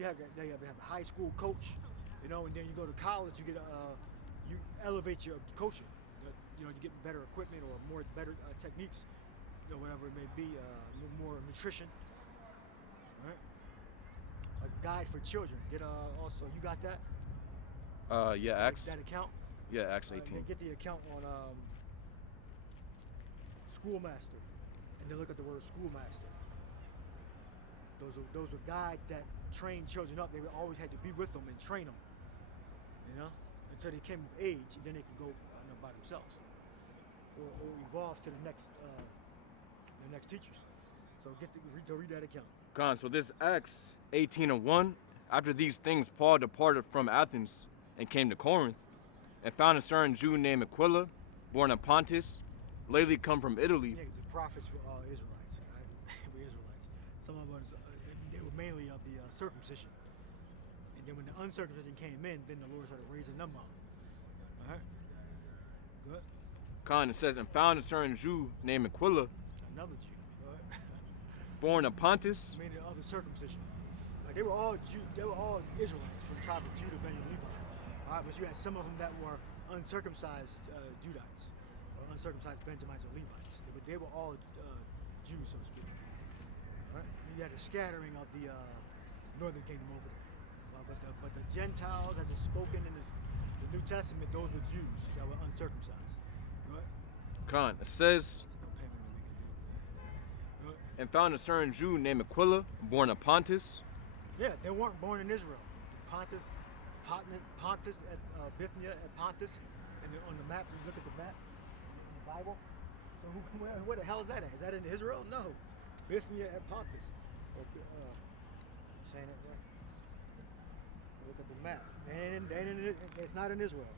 you have a high school coach, you know, and then you go to college, you get you elevate your coaching. You know, you get better equipment or more better techniques, you know, whatever it may be, more nutrition. Right? A guide for children. Get also, you got that? Yeah, Acts. That account. Yeah, Acts 18. Get the account on schoolmaster, and then look at the word schoolmaster. Those were guides that trained children up. They always had to be with them and train them, you know, until they came of age, and then they could go, you know, by themselves, or evolve to the next teachers. So read that account. Con, so this Acts 18:1. After these things, Paul departed from Athens and came to Corinth, and found a certain Jew named Aquila, born of Pontus, lately come from Italy. Yeah, the prophets were all Israelites. Right? We Israelites. Some of us, they were mainly of the circumcision. And then when the uncircumcision came in, then the Lord started raising them up. All right? Good. Con, it says, and found a certain Jew named Aquila, another Jew. Right? born of Pontus. Meaning of the circumcision. Like they were all They were all Israelites from the tribe of Judah, Benjamin, Levi. All right, but you had some of them that were uncircumcised Judites, or uncircumcised Benjamites or Levites. But they were all Jews, so to speak. All right? And you had a scattering of the northern kingdom over there. But the Gentiles, as it's spoken in the New Testament, those were Jews that were uncircumcised. Go ahead. Con, it says, There's no payment that we can do. Go ahead. and found a certain Jew named Aquila, born of Pontus. Yeah, they weren't born in Israel. Pontus at Bithynia at Pontus, and then on the map, you look at the map in the Bible. So where the hell is that at? Is that in Israel? No, Bithynia at Pontus. Saying it right. Look at the map. It's not in Israel.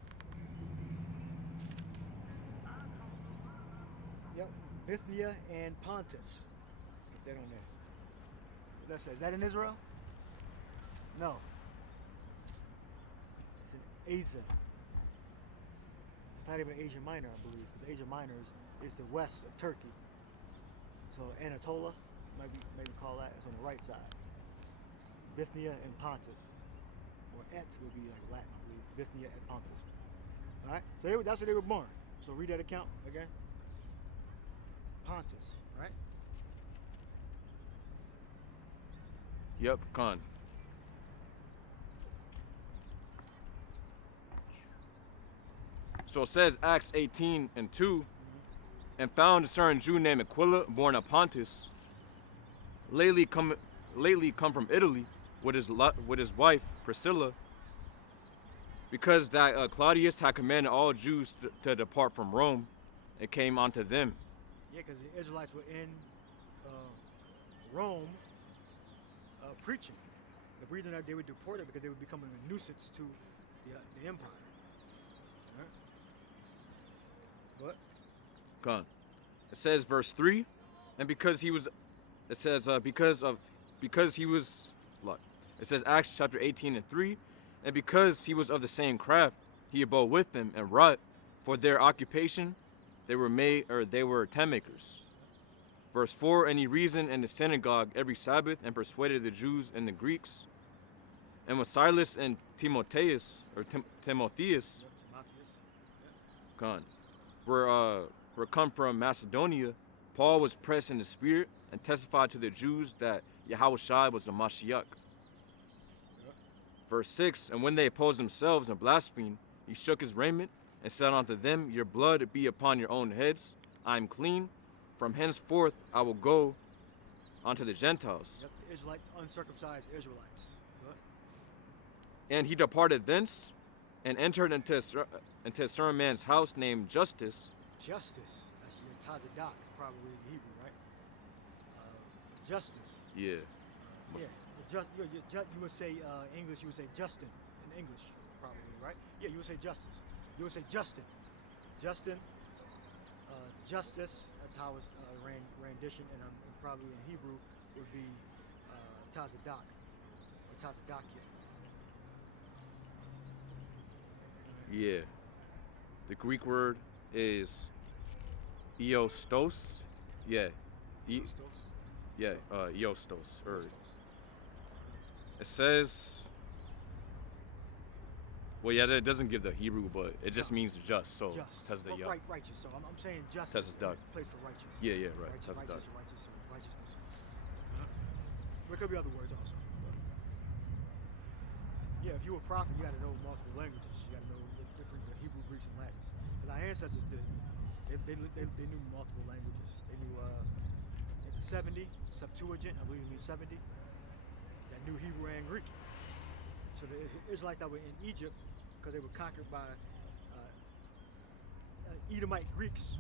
Yep, Bithynia and Pontus. Put that on there. Let's say, is that in Israel? No. It's in Asia. It's not even Asia Minor, I believe, because Asia Minor is the west of Turkey. So Anatolia, maybe call that. It's on the right side. Bithynia and Pontus, or Et would be like Latin, I believe. Bithynia and Pontus. All right. So that's where they were born. So read that account again. Pontus, right? Yep, Con. So it says Acts 18:2, and found a certain Jew named Aquila, born of Pontus, lately come from Italy, with his wife Priscilla, because that Claudius had commanded all Jews to depart from Rome, and came unto them. Yeah, because the Israelites were in Rome preaching. The reason that they were deported because they were becoming a nuisance to the empire. All right. What? Gone. It says verse 3, and because he was, it says because he was, it says Acts chapter 18:3, and because he was of the same craft, he abode with them and wrought for their occupation. They were tent makers. Verse 4, and he reasoned in the synagogue every Sabbath and persuaded the Jews and the Greeks. And with Silas and Timotheus, gone, were come from Macedonia, Paul was pressed in the spirit and testified to the Jews that Yahushua was the Mashiach. Verse 6, and when they opposed themselves and blasphemed, he shook his raiment and said unto them, your blood be upon your own heads. I am clean. From henceforth I will go unto the Gentiles. Yep, the Israelites, uncircumcised Israelites. And he departed thence and entered into a certain man's house named Justus. Justice. That's your Tazadak, probably in Hebrew, right? Justice. Yeah. You would say English. You would say Justin in English, probably, right? Yeah, you would say justice. You would say Justin. Justin. Justice. That's how it's rendition, and probably in Hebrew would be Tazadak or Tazadakia. Yeah. The Greek word is Eostos. Yeah. Eostos. Or It says, well, yeah, it doesn't give the Hebrew, but it just means just. So Just. Tez the Well, yah. right, righteous. So I'm saying just Tez is the duck. place for righteous. Yeah, yeah, right. Righteous, Tez the righteous, duck. righteous, righteousness. There could be other words also. But yeah, if you were a prophet, you got to know multiple languages. You got to know the different Hebrew, Greeks, and Latins. Because our ancestors did. They knew multiple languages. They knew in the 70, Septuagint, I believe it means 70. That knew Hebrew and Greek. So the Israelites that were in Egypt, because they were conquered by Edomite Greeks,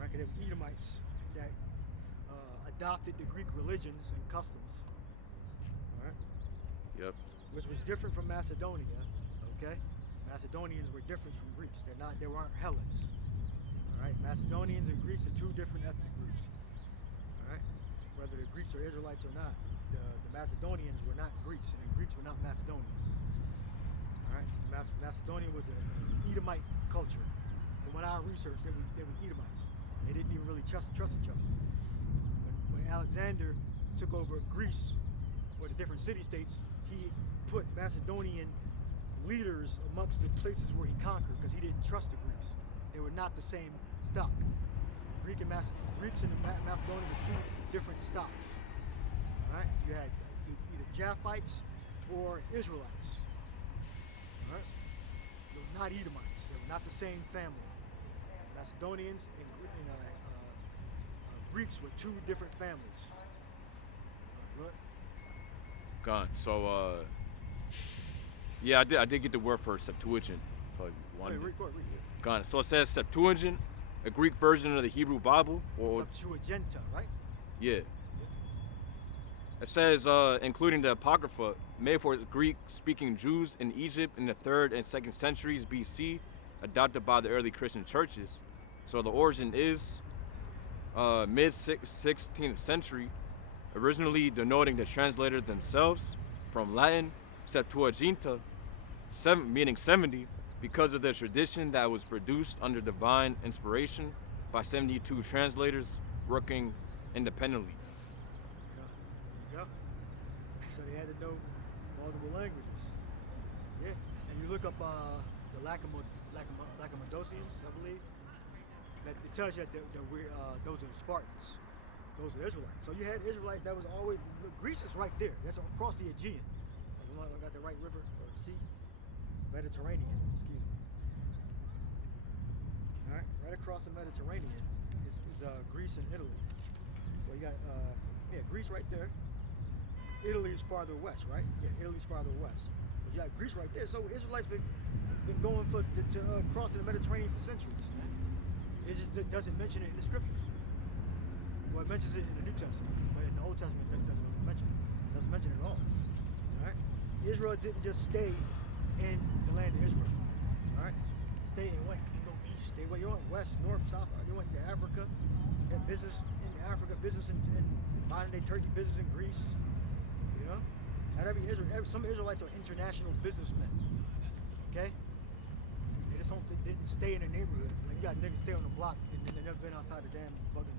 right? Because they were Edomites that adopted the Greek religions and customs, right? Yep. Which was different from Macedonia, okay? Macedonians were different from Greeks. They weren't Hellenes, all right? Macedonians and Greeks are two different ethnic groups, all right? Whether the Greeks are Israelites or not, the Macedonians were not Greeks, and the Greeks were not Macedonians, all right? Macedonia was an Edomite culture. From what I researched, they were Edomites. They didn't even really trust each other. When Alexander took over Greece, or the different city-states, he put Macedonian leaders amongst the places where he conquered because he didn't trust the Greeks. They were not the same stock. Greeks and Macedonia were two different stocks. All right? You had either Japhites or Israelites. All right? They were not Edomites. They were not the same family. Macedonians and Greeks were two different families. Right, Gone. So, yeah, I did get the word for Septuagint. So you wanted read. Gone. So it says Septuagint, a Greek version of the Hebrew Bible, or Septuaginta, right? yeah. It says, including the Apocrypha, made for Greek-speaking Jews in Egypt in the 3rd and 2nd centuries BC, adopted by the early Christian churches. So the origin is mid-16th century, originally denoting the translators themselves from Latin Septuaginta, meaning 70, because of the tradition that was produced under divine inspiration by 72 translators working independently. Yeah. So they had to know multiple languages. Yeah. And you look up the Lacomodosians, I believe. That it tells you that those are Spartans. Those are Israelites. So you had Israelites that was always, Greece is right there. That's across the Aegean. I got the right river or sea, Mediterranean, excuse me. All right, right across the Mediterranean is Greece and Italy. Well, you got Greece right there. Italy is farther west, right? Yeah, Italy's farther west. But you got Greece right there. So Israelites been going to crossing the Mediterranean for centuries, man. It just doesn't mention it in the scriptures. Well, it mentions it in the New Testament, but in the Old Testament it doesn't really mention it. It doesn't mention it at all. All right? Israel didn't just stay in the land of Israel. All right? Stay and went and go east. They went west, north, south. They went to Africa. They had business in Africa, business in modern day Turkey, business in Greece. You know? Not some Israelites are international businessmen. Okay? They just didn't stay in the neighborhood. Like you got niggas stay on the block and they never been outside the damn fucking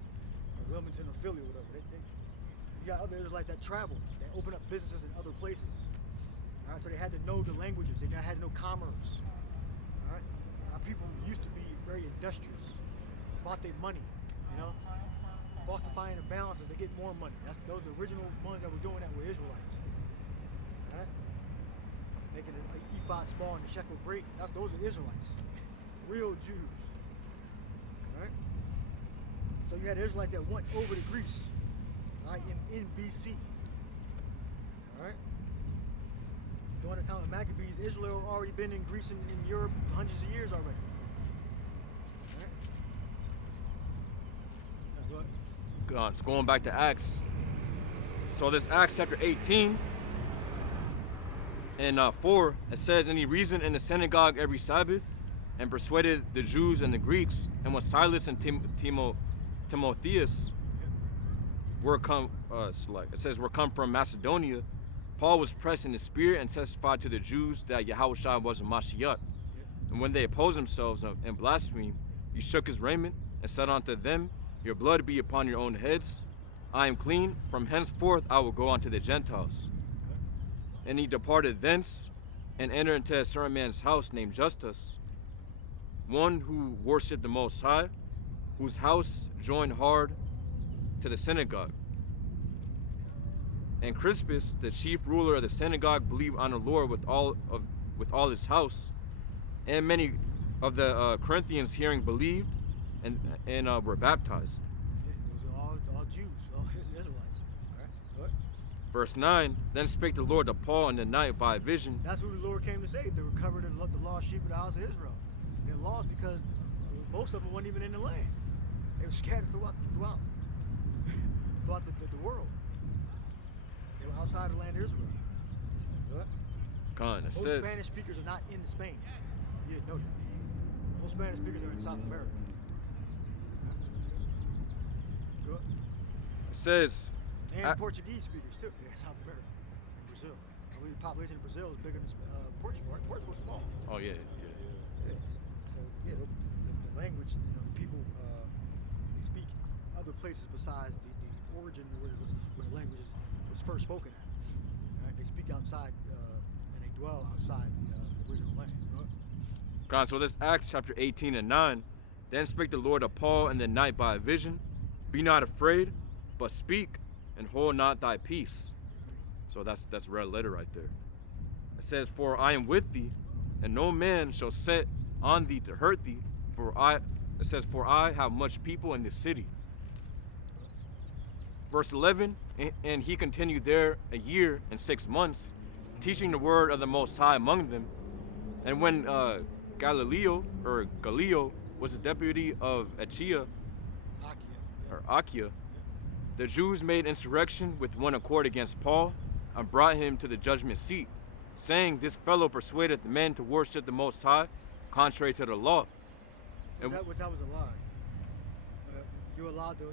Wilmington or Philly or whatever. You got other Israelites that travel. They open up businesses in other places. All right, so they had to know the languages. They had to know commerce. All right, our people used to be very industrious about their money. You know, falsifying the balances to get more money. Those original ones that were doing that were Israelites. All right, making an ephod small and a shekel great. Those are Israelites, real Jews. All right. So you had Israelites that went over to Greece, right, in BC. All right. During the time of Maccabees, Israel had already been in Greece and in Europe for hundreds of years already. All right. Go on. So going back to Acts. So this Acts chapter 18 and 4, it says, "And he reasoned in the synagogue every Sabbath, and persuaded the Jews and the Greeks, and when Silas and Timotheus were come, it says, were come from Macedonia, Paul was pressed in the spirit and testified to the Jews that Yahushua was a Mashiach. And when they opposed themselves and blasphemed, he shook his raiment and said unto them, Your blood be upon your own heads. I am clean. From henceforth I will go unto the Gentiles." And he departed thence, and entered into a certain man's house named Justus, one who worshipped the Most High, whose house joined hard to the synagogue. And Crispus, the chief ruler of the synagogue, believed on the Lord with all his house, and many of the Corinthians hearing believed and were baptized. Yeah, those are all Jews, all Israelites. All right, good. Verse 9, then spake the Lord to Paul in the night by a vision. That's who the Lord came to save. They recovered the lost sheep of the house of Israel. They lost because most of them weren't even in the land. They were scattered throughout the world. They were outside the land of Israel. Good. It Most says, Spanish speakers are not in Spain. If you didn't know that. Most Spanish speakers are in South America. Good. it says, And Portuguese speakers too. They're in South America, in Brazil. I believe the population of Brazil is bigger than Portugal. Right? Portugal's small. oh yeah. Yes. So yeah, the language, people they speak other places besides the origin where the language was first spoken at. Right? They speak outside and they dwell outside the original land. God, so this Acts chapter 18 and 9. Then spake the Lord to Paul in the night by a vision. Be not afraid, but speak, and hold not thy peace. So that's red letter right there. It says, for I am with thee, and no man shall set on thee to hurt thee. For I have much people in this city. Verse 11, and he continued there a year and 6 months, teaching the word of the Most High among them. And when Galileo was the deputy of Achaia, the Jews made insurrection with one accord against Paul and brought him to the judgment seat, saying, this fellow persuadeth men to worship the Most High, contrary to the law. And that was a lie. You're allowed to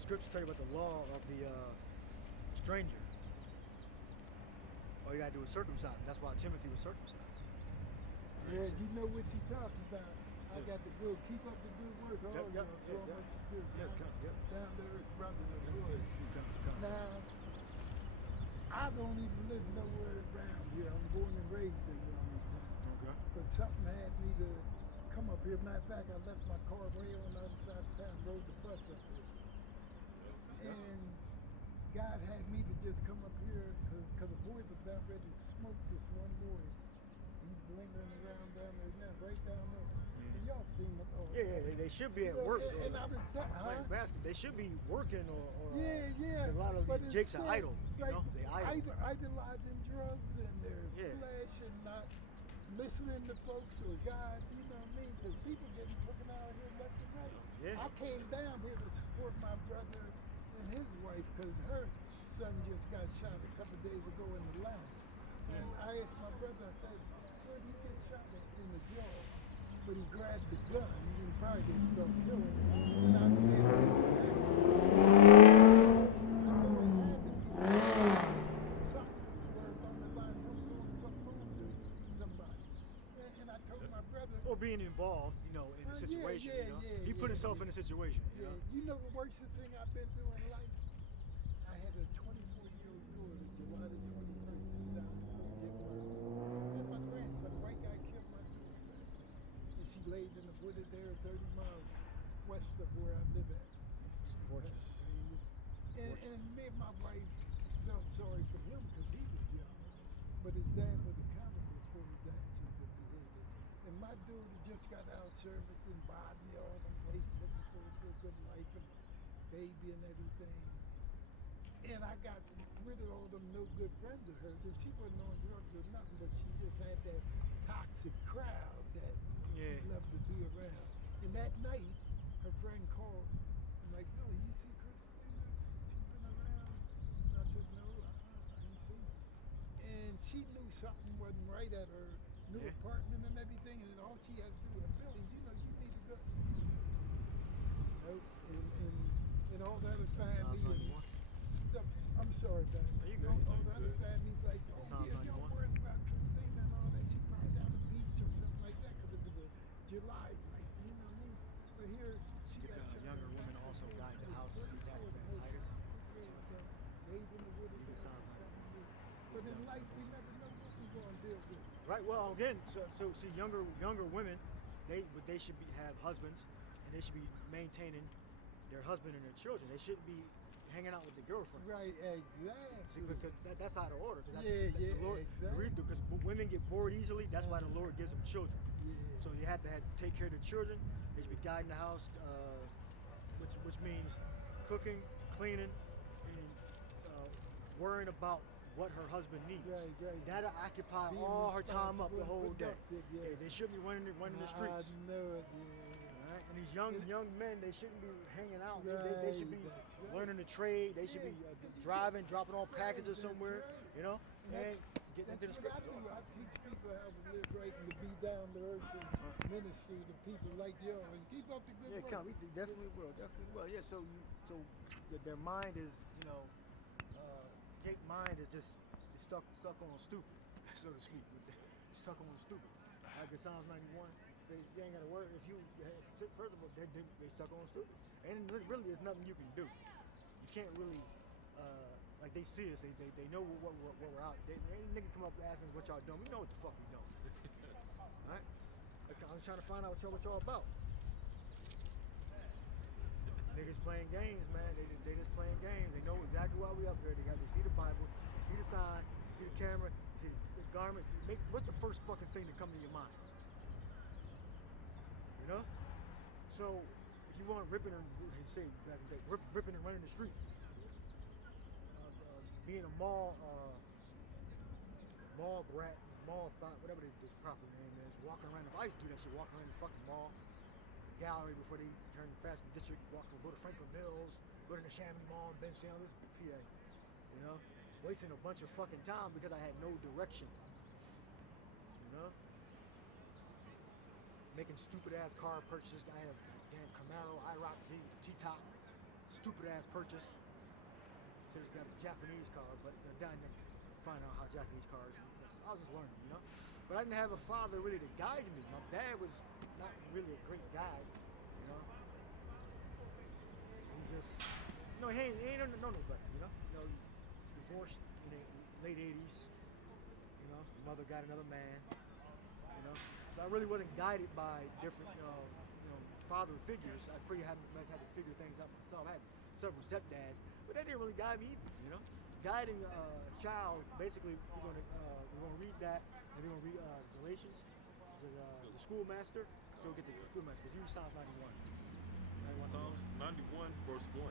scriptures tell you about the law of the stranger. All you gotta do is circumcise. That's why Timothy was circumcised. Yeah, you know what you're talking about. I got to go keep up the good work. All Yep, y'all doing what you do. Down there, brothers and boys. Now, I don't even live nowhere around here. I'm born and raised in Wilmington. Okay. But something had me to come up here. Matter of fact, I left my car way on the other side of town, rode the bus up here. And God had me to just come up here because the boys were about ready to smoke this one boy. He's lingering around down there now, right down there. And y'all seen him. They should be at work. And I was playing basketball. They should be working or yeah. A lot of but these jakes are idle. Like They idle. idolizing drugs and their flesh and not listening to folks or God, you know what I mean? Because people getting taken out of here left and right. Yeah. I came down here to support my brother and his wife because her son just got shot a couple days ago in the line. And I asked my brother, I said, where did he get shot in the jaw? But he grabbed the gun. He probably didn't go kill him. And I was there to see what happened. I know it had to be something where on the line him doing something wrong to somebody. And I told my brother. Or being involved, in the situation. He put himself in a situation. You know the worst thing I've been through in life? I had a 24-year-old daughter, July the 21st, 2000. And my grandson, white guy, killed my daughter. And she laid in the wooded there 30 miles west of where I live at. And me and my wife felt sorry for him because he was young. But his dad was accountable for his actions and behavior. And my daughter just got out of service in Bosnia, all them places, looking for a good life and baby and everything. And I got rid of all them no good friends of hers. And she wasn't on drugs or nothing, but she just had that toxic crowd that she loved to be around. And that night, her friend called and like, Billy, you see Christina? She's been around. And I said, no, I ain't seen her. And she knew something wasn't right at her new apartment and everything, and all she had to do was, Billy, you need to go. Nope. And all the other family and stuff. I'm sorry about it. All the other families like, you're worried about Christina and all that. She probably down the beach or something like that because it was a July night, you know what I mean? But here, she got a younger woman also died in the house. That was at Titus. But in life, we never know what we're going to deal with. Right. Well, again, so see, younger women, they should have husbands, and they should be maintaining their husband and their children. They shouldn't be hanging out with the girlfriends. Right, See, exactly. because that's out of order. Yeah, the Lord, exactly. Because women get bored easily. That's why the Lord gives them children. Yeah. So you have to take care of the children. They should be guiding the house, which means cooking, cleaning, and worrying about what her husband needs. Right. That'll occupy Being all her time up the whole day. productive, yeah. They shouldn't be running the streets. I know it, Right? And these young men, they shouldn't be hanging out. They should be Right, that's right. learning to trade. They should be driving, dropping off packages That's somewhere. right. You know, And and getting into the That's what I scriptures. do. I teach people how to live right and to be down to earth and minister to people like y'all and keep up the good Yeah, work. come. We definitely will. Yeah. So their mind is, Cape mind is just stuck on stupid, so to speak. Stuck on stupid. Like in Psalms 91, they ain't got to worry. If you first of all, they stuck on stupid, and really, there's nothing you can do. You can't really. Like they see us, they know what we're out. Any nigga come up and ask us what y'all doing. We know what the fuck we doing. Alright? I'm trying to find out what y'all about. Niggas playing games, man. They just playing games. They know exactly why we up here. They see the Bible, they see the sign, they see the camera, they see the garments. What's the first fucking thing that come to your mind? You know? So if you want ripping and ripping and running the street. Being a mall brat, mall thought, whatever the proper name is, walking around. If I used to do that shit, walking around the fucking mall, gallery before they turn to fashion district, go to Franklin Mills, go to the Chamonix Mall, and Ben Sanders, PA. You know, wasting a bunch of fucking time because I had no direction. You know, making stupid ass car purchases. I had a damn Camaro, IROC Z, T-top, stupid ass purchase. Just got a Japanese car, but down there find out how Japanese cars. I was just learning, you know. But I didn't have a father really to guide me. My dad was not really a great guide, you know. He just, he ain't know nobody, you know. Divorced in the late '80s, you know. Mother got another man, you know. So I really wasn't guided by different, father figures. I pretty had to figure things out myself. I had several stepdads, but they didn't really guide me either, you know. Guiding a child, basically, we're gonna read that, and we're gonna read Galatians, the schoolmaster. So we'll get the schoolmaster, because you read Psalms 91. Psalms 91, verse 1.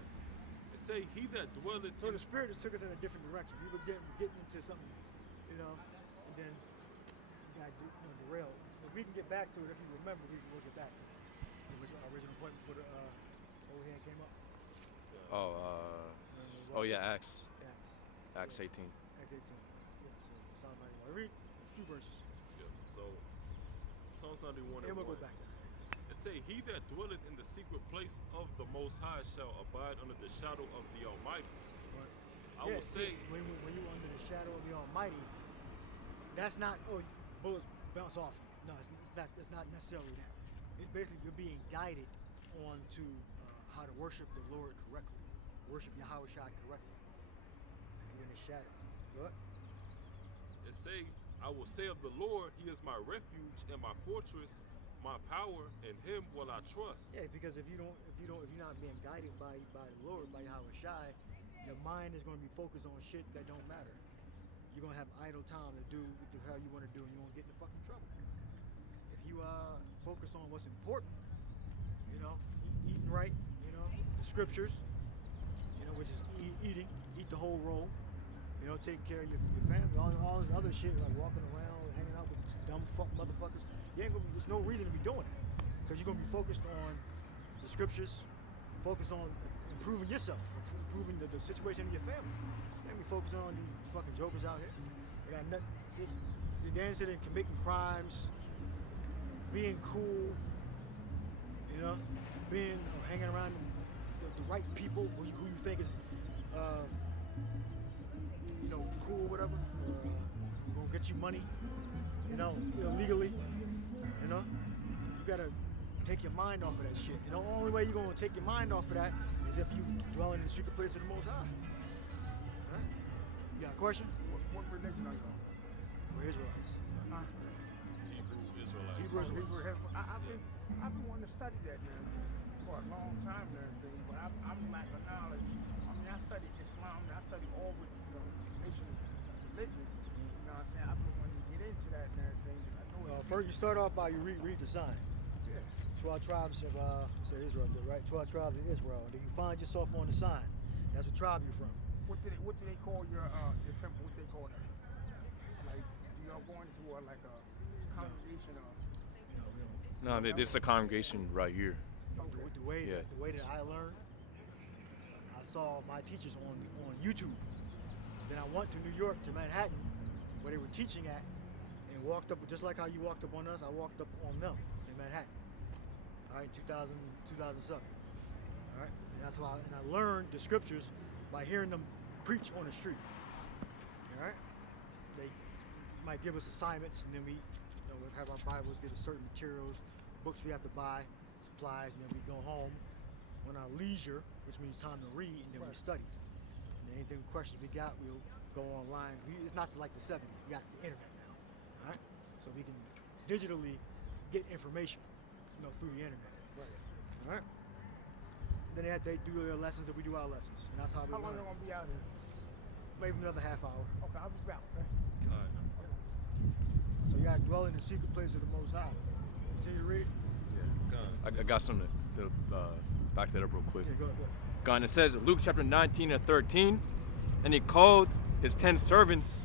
It say, he that dwelleth So the Spirit just took us in a different direction. We were getting into something, and then we got derailed. If we can get back to it, if you remember, we'll get back to it. The original point before the old hand came up. Acts 18. Acts 18. Yeah, so Psalm 91. Read a few verses. Yeah, so Psalms 91 And and we'll 1. go back there. It say, he that dwelleth in the secret place of the Most High shall abide under the shadow of the Almighty. Right. I will say, when you're under the shadow of the Almighty, that's not, bullets bounce off you. No, it's not necessarily that. It's basically you're being guided on to how to worship the Lord correctly, worship Yahweh Shai correctly. You're in the shadow. What? it say, I will say of the Lord, he is my refuge and my fortress, my power, in him will I trust. Yeah, because if you're not being guided by the Lord, by Yahweh Shai, your mind is going to be focused on shit that don't matter. You're going to have idle time to do how you want to do, and you won't get into fucking trouble. If you focus on what's important, eating right, the scriptures, which is eat the whole roll, take care of your family, all this other shit like walking around, hanging out with dumb motherfuckers. There's no reason to be doing that, because you're gonna be focused on the scriptures, focused on improving yourself, improving the situation of your family. You ain't be focusing on these fucking jokers out here. They got nothing. They're interested in committing crimes, being cool, being hanging around the right people who you think is cool, whatever, gonna get you money, illegally. You gotta take your mind off of that shit. The only way you're gonna take your mind off of that is if you dwell in the secret place of the Most High. Huh? You got a question? What religion are you on? We're Israelites. Huh? Hebrew Israelites. I've been wanting to study that now for a long time and everything, but I'm lack of knowledge. I mean, I study Islam, and I study all with nation religion. You know what I'm saying? I've been wanting to get into that and everything. I know First, you start off by you read the sign. Yeah. 12 tribes of Israel, right? 12 tribes of Israel. And then you find yourself on the sign. That's what tribe you're from. What do they call your temple? What do they call that? Like, do y'all go into like a congregation or? No, this is a congregation right here. Okay. The way Yeah. that I learned, I saw my teachers on YouTube. Then I went to New York, to Manhattan, where they were teaching at, and walked up, just like how you walked up on us, I walked up on them in Manhattan. All right, 2007. All right, and that's why, and I learned the scriptures by hearing them preach on the street. All right, they might give us assignments, and then we we'll have our Bibles, get us certain materials, books we have to buy, supplies, and then we go home on our leisure, which means time to read, and then we study. And anything questions we got, we'll go online. It's not like the 70s. We got the internet now, all right? So we can digitally get information, through the internet. Right. All right. Then they do their lessons, and we do our lessons, and that's how we How long learn. you gonna be out here? Maybe another half hour. Okay, I'll be back. Okay? All right. So you got to dwell in the secret place of the Most High. See you read? Yeah. Con. I got something to back that up real quick. Yeah, go ahead. God, it says Luke chapter 19 and 13, and he called his 10 servants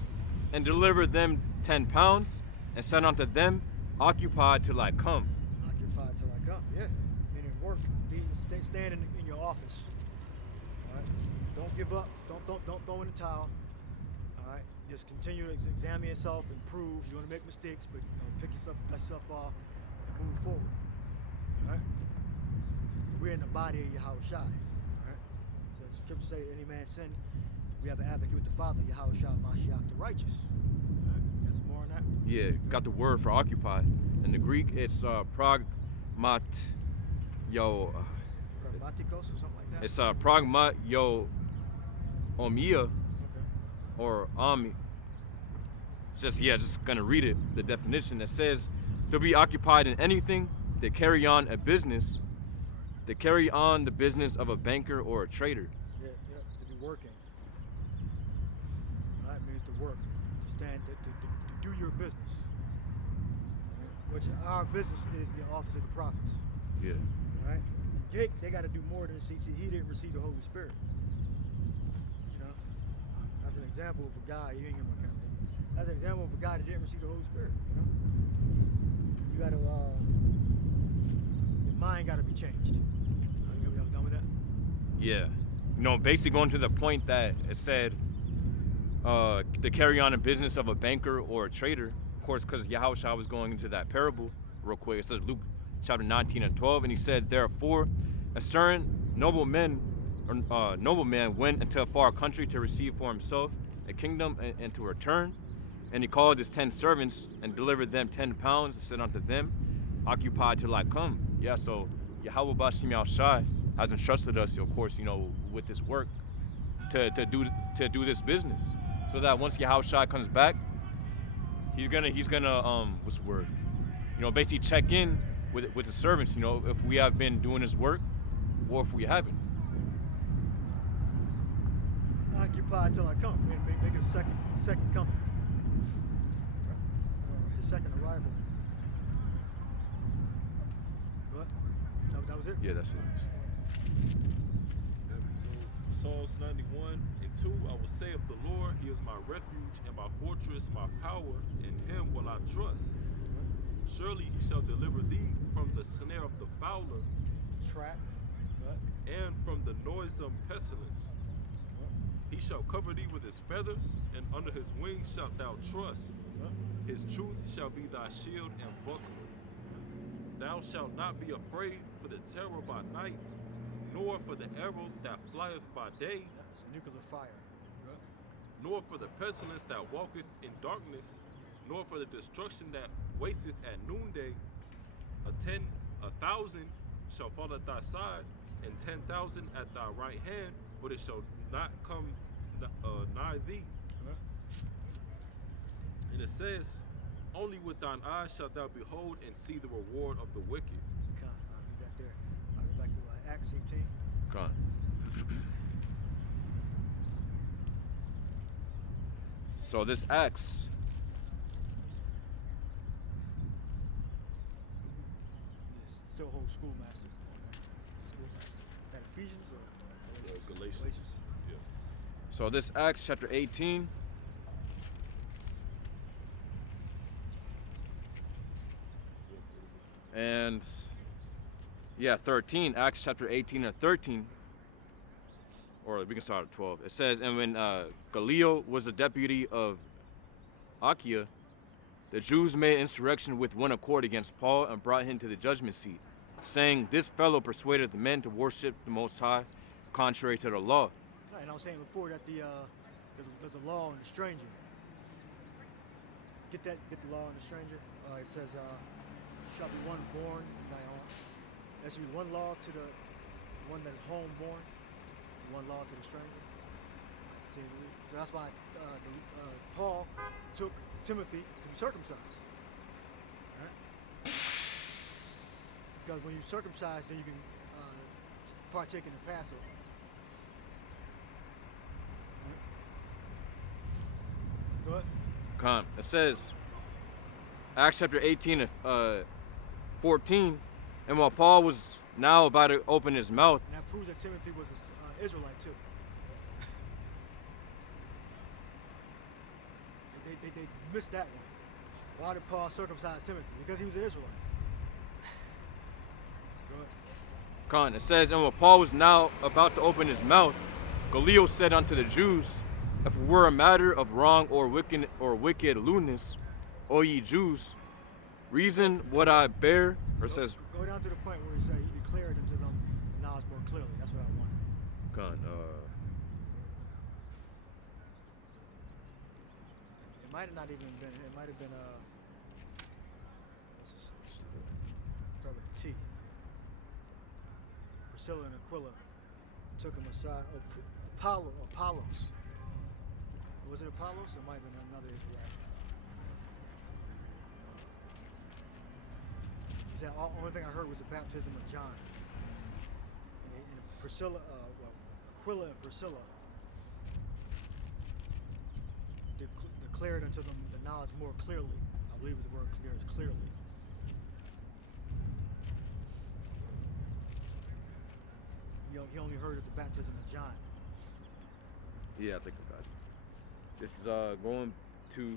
and delivered them 10 pounds and said unto them, occupy till I come. Occupied till I come. Yeah. Meaning work. Stand in your office. All right. Don't give up. Don't throw in the towel. All right. Just continue to examine yourself, improve. You're gonna make mistakes, but pick yourself off and move forward. All right. We're in the body of Yahushua. All right. So the scripture say, any man sin, we have an advocate with the Father, Yahushua Mashiach, the righteous. All right. That's more on that. Yeah, got the word for occupy. In the Greek, it's pragmat, Pragmaticos or something like that. it's pragmat omia, Okay. or ami. Just gonna read it. The definition that says to be occupied in anything, to carry on a business, to carry on the business of a banker or a trader. Yeah, to be working. That means to work, to stand, to do your business. Which our business is the office of the prophets. Yeah. All right. Jake, they got to do more than see. He didn't receive the Holy Spirit. That's an example of a guy. You ain't gonna count it. That's an example of a guy that didn't receive the Holy Spirit. You got to. Your mind got to be changed. Y'all done with that? Yeah. Basically going to the point that it said to carry on a business of a banker or a trader. Of course, because Yahushua was going into that parable real quick. It says Luke chapter 19 and 12, and he said, therefore, a certain nobleman went into a far country to receive for himself a kingdom and to return. And he called his 10 servants and delivered them 10 pounds and said unto them, occupy till I come. Yeah, so Yahweh Bashim Yahushai has entrusted us, of course, with this work to do this business, so that once Yahushua comes back, he's gonna what's the word? Basically check in with the servants, if we have been doing his work or if we haven't. Occupy till I come. Make a second coming. His second arrival. What? That was it? Yeah, that's it. So Psalms 91 and 2, I will say of the Lord, he is my refuge and my fortress, my power, in him will I trust. Surely he shall deliver thee from the snare of the fowler, Trap. and from the noisome pestilence. He shall cover thee with his feathers, and under his wings shalt thou trust. His truth shall be thy shield and buckler. Thou shalt not be afraid for the terror by night, nor for the arrow that flieth by day, That's nuclear fire. nor for the pestilence that walketh in darkness, nor for the destruction that wasteth at noonday. 1,000 shall fall at thy side, and 10,000 at thy right hand, but it shall not come nigh thee. it says, only with thine eyes shalt thou behold and see the reward of the wicked. You got there. Back to Acts 18. Con. So this Acts, Still hold schoolmaster. Schoolmaster. That Ephesians or Galatians. Yeah. so this Acts chapter 18. And yeah, 13, Acts chapter 18 and 13. Or we can start at 12. It says, and when Gallio was the deputy of Achaia, the Jews made insurrection with one accord against Paul and brought him to the judgment seat, saying, this fellow persuaded the men to worship the Most High, contrary to the law. Right, and I was saying before that there's a law on the stranger. Get the law on the stranger. It says, shall be one born in thy own. There should be one law to the one that is homeborn, one law to the stranger. So that's why Paul took Timothy to be circumcised. Right? Because when you circumcise, then you can partake in the Passover. Right? Go ahead. Con. It says, Acts chapter 18 and 14, and while Paul was now about to open his mouth, And that proves that Timothy was an Israelite too. They missed that one. Why did Paul circumcise Timothy? Because he was an Israelite. Go ahead. Con, it says, and while Paul was now about to open his mouth, Gallio said unto the Jews, if it were a matter of wrong or wicked lewdness, O ye Jews, reason what I bear, or it says, Go down to the point where he said he declared unto them the knowledge more clearly. That's what I want. Con, It might have not even been. It might have been start with a T. Priscilla and Aquila took him aside. Apollos. Was it Apollos? It might have been another Israelite. He said, the only thing I heard was the baptism of John. And Priscilla, Aquila and Priscilla declared unto them the knowledge more clearly. I believe the word clear is clearly. He only heard of the baptism of John. yeah, I think about it. This is going to,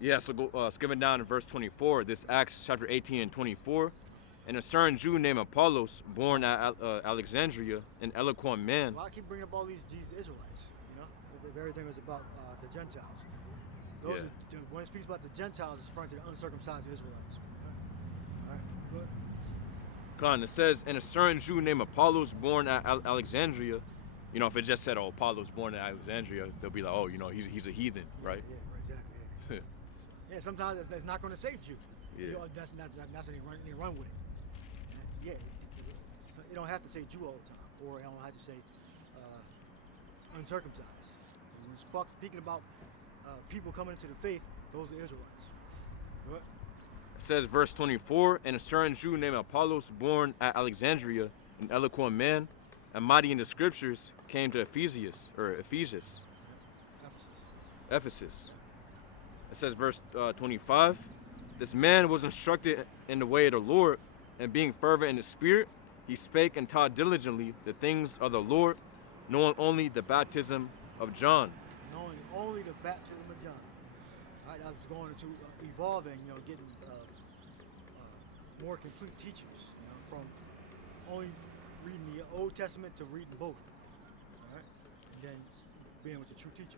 yeah, so go, skipping down to verse 24, this Acts chapter 18 and 24, and a certain Jew named Apollos, born at Alexandria, an eloquent man. Well, I keep bringing up all these Israelites, you know? Everything was about the Gentiles. Those Yeah. when it speaks about the Gentiles, it's referring to the uncircumcised Israelites. All right, good. Con, it says, and a certain Jew named Apollos, born at Alexandria. You know, if it just said, oh, Apollos born at Alexandria, they'll be like, oh, you know, he's a heathen, right? Yeah, exactly. Yeah, yeah, sometimes it's not going to say Jew. Yeah. You know, that's any run with it. Yeah, you don't have to say Jew all the time, or you don't have to say uncircumcised. And when speaking about people coming into the faith, those are Israelites. What? It says, verse 24, and a certain Jew named Apollos, born at Alexandria, an eloquent man, and mighty in the scriptures, came to Ephesus. It says, verse 25, this man was instructed in the way of the Lord, and being fervent in the spirit, he spake and taught diligently the things of the Lord, knowing only the baptism of John. Knowing only the baptism of John. All right, I was going into evolving, you know, getting more complete teachers, you know, from only reading the Old Testament to reading both. All right, and then being with the true teachers.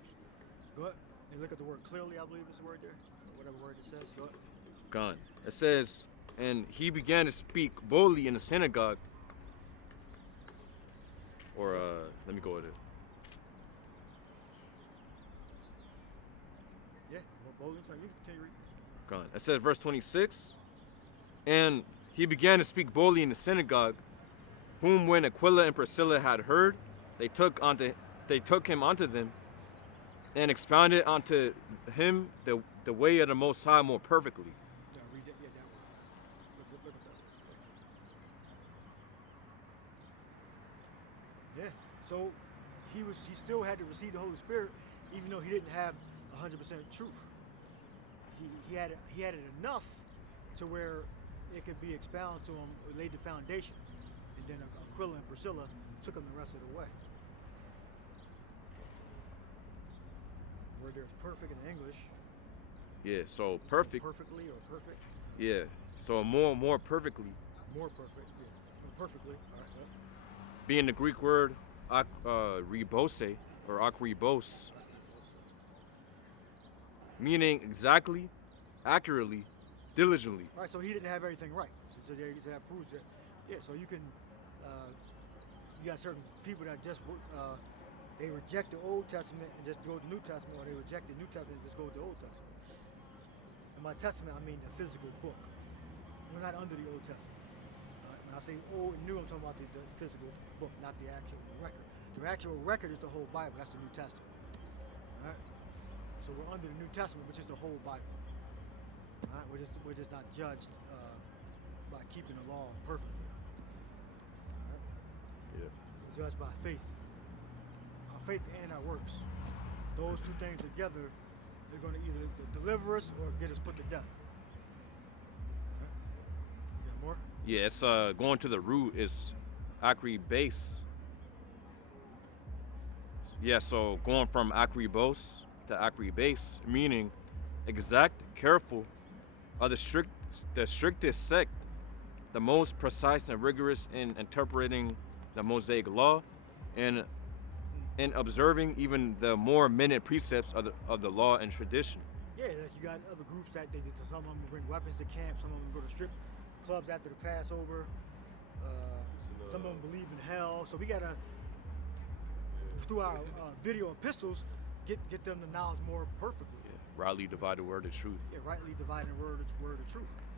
Go ahead. And look at the word clearly, I believe is the word there, or whatever word it says. Go ahead. Gone. It says, and he began to speak boldly in the synagogue. Or let me go with it. Yeah, more boldly. So you can continue reading. Gone. It says, verse 26, and he began to speak boldly in the synagogue, whom when Aquila and Priscilla had heard, they took him unto them, and expounded onto him the way of the Most High more perfectly. Yeah, read that. Yeah, that one. Look at that. Yeah. So he still had to receive the Holy Spirit, even though he didn't have 100% truth. He had it enough to where it could be expounded to him, or laid the foundation, and then Aquila and Priscilla took him the rest of the way. Where there's perfect in English. Yeah, so perfect. Perfectly or perfect. Yeah, so more perfectly. More perfect. Yeah. Perfectly. All right. Yep. Being the Greek word ribose or akribos, meaning exactly, accurately, diligently. Right. So he didn't have everything right. So that proves that. Yeah. So you can. You got certain people that just they reject the Old Testament and just go to the New Testament, or they reject the New Testament and just go to the Old Testament. And by Testament, I mean the physical book. We're not under the Old Testament. When I say Old and New, I'm talking about the physical book, not the actual record. The actual record is the whole Bible. That's the New Testament. All right. So we're under the New Testament, which is the whole Bible. All right. We're just not judged by keeping the law perfectly. All right. Yeah. We're judged by faith. Our faith and our works. Those two things together, they're going to either deliver us or get us put to death. Okay. You got more? Yeah, it's going to the root is akribase. Yeah, so going from akribos to akribase, meaning exact, careful, are the strictest sect, the most precise and rigorous in interpreting the Mosaic law, and in observing even the more minute precepts of the law and tradition. Yeah, like you got other groups that some of them bring weapons to camp, some of them go to strip clubs after the Passover. Some of them believe in hell. So we gotta, through our video epistles, get them the knowledge more perfectly. Yeah, rightly divide the word of truth. Yeah, rightly dividing the word of truth.